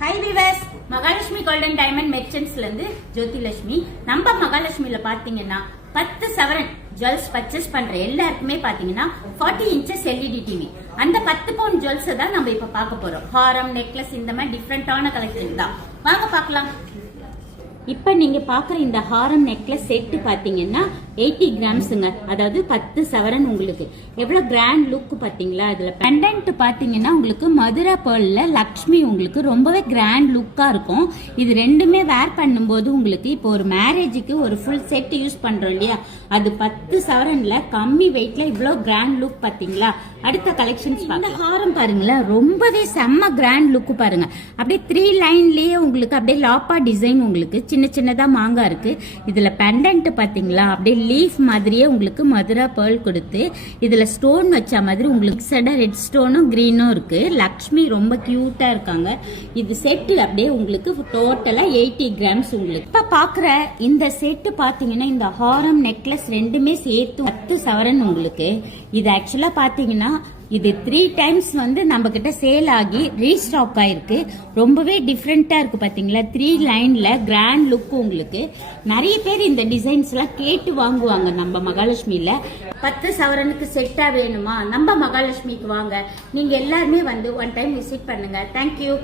Hi viewers, Mahalakshmi golden diamond மெர்ச்சன்ட்ஸ்ல இருந்து ஜோதிலட்சுமி. நம்ம மகாலட்சுமியில பாத்தீங்கன்னா 10 சவரன் ஜுவல்ஸ் பர்ச்சேஸ் பண்ற எல்லாருக்குமே பாத்தீங்கன்னா 40 இன்ச்சஸ் எல்இடி டிவி, அந்த 10 பவுண்ட் ஜுவல்ஸ் தான் நம்ம இப்ப பார்க்க போறோம். ஹாரம், நெக்லஸ், இந்த மாதிரி டிஃப்ரெண்டான கலெக்ஷன் தான். வாங்க பார்க்கலாம். இப்ப நீங்க பாக்குற இந்த ஹாரம் நெக்லஸ் செட் பாத்தீங்கன்னா 80 கிராம்ஸ்ங்க, அதாவது 10 சவரன். உங்களுக்கு எவ்வளவு கிராண்ட் லுக் பாத்தீங்களா? இதுல பெண்டன்ட் பாத்தீங்கன்னா உங்களுக்கு மதுரை பேர்ல லக்ஷ்மி, உங்களுக்கு ரொம்பவே கிராண்ட் லுக்கா இருக்கும். இது ரெண்டுமே வேர் பண்ணும்போது உங்களுக்கு இப்போ ஒரு மேரேஜுக்கு ஒரு ஃபுல் செட் யூஸ் பண்றோம் இல்லையா, அது 10 சவரன்ல கம்மி வெயிட்ல இவ்வளவு கிராண்ட் லுக் பாத்தீங்களா? அடுத்த கலெக்ஷன்ஸ் இந்த ஹாரம் பாருங்களேன், ரொம்பவே செம்ம கிராண்ட் லுக் பாருங்க. அப்படியே 3 லைன்லயே உங்களுக்கு அப்படியே லாப்பா டிசைன், உங்களுக்கு சின்ன சின்னதா மாங்கா இருக்கு. இதுல பெண்டன்ட் பாத்தீங்களா, அப்படியே லீஃப் மாதிரியே உங்களுக்கு மதுரா பேர்ல் கொடுத்து இதுல ஸ்டோன் வச்ச மாதிரி உங்களுக்கு சட ரெட் ஸ்டோனும் கிரீனும் இருக்கு. லக்ஷ்மி ரொம்ப கியூட்டா இருக்காங்க. இது செட் அப்படியே உங்களுக்கு டோட்டலா 80 கிராம்ஸ். உங்களுக்கு இப்ப பாக்குற இந்த செட் பாத்தீங்கன்னா இந்த ஹாரம் நெக்லஸ் ரெண்டுமே சேர்த்து 10 சவரன். உங்களுக்கு இது ஆக்சுவலா பாத்தீங்கன்னா இது 3 டைம்ஸ் வந்து நம்ம கிட்ட சேல் ஆகி ரீஸ்டாக் ஆயிருக்கு. ரொம்பவே டிஃப்ரெண்டா இருக்கு பாத்தீங்களா? 3 லைன்ல கிராண்ட் லுக். உங்களுக்கு நிறைய பேர் இந்த டிசைன்ஸ் எல்லாம் கேட்டு வாங்குவாங்க. நம்ம மகாலட்சுமியில 10 சவரனுக்கு செட்டா வேணுமா, நம்ம மகாலட்சுமிக்கு வாங்க. நீங்க எல்லாருமே வந்து ஒன் டைம் விசிட் பண்ணுங்க. தேங்க்யூ.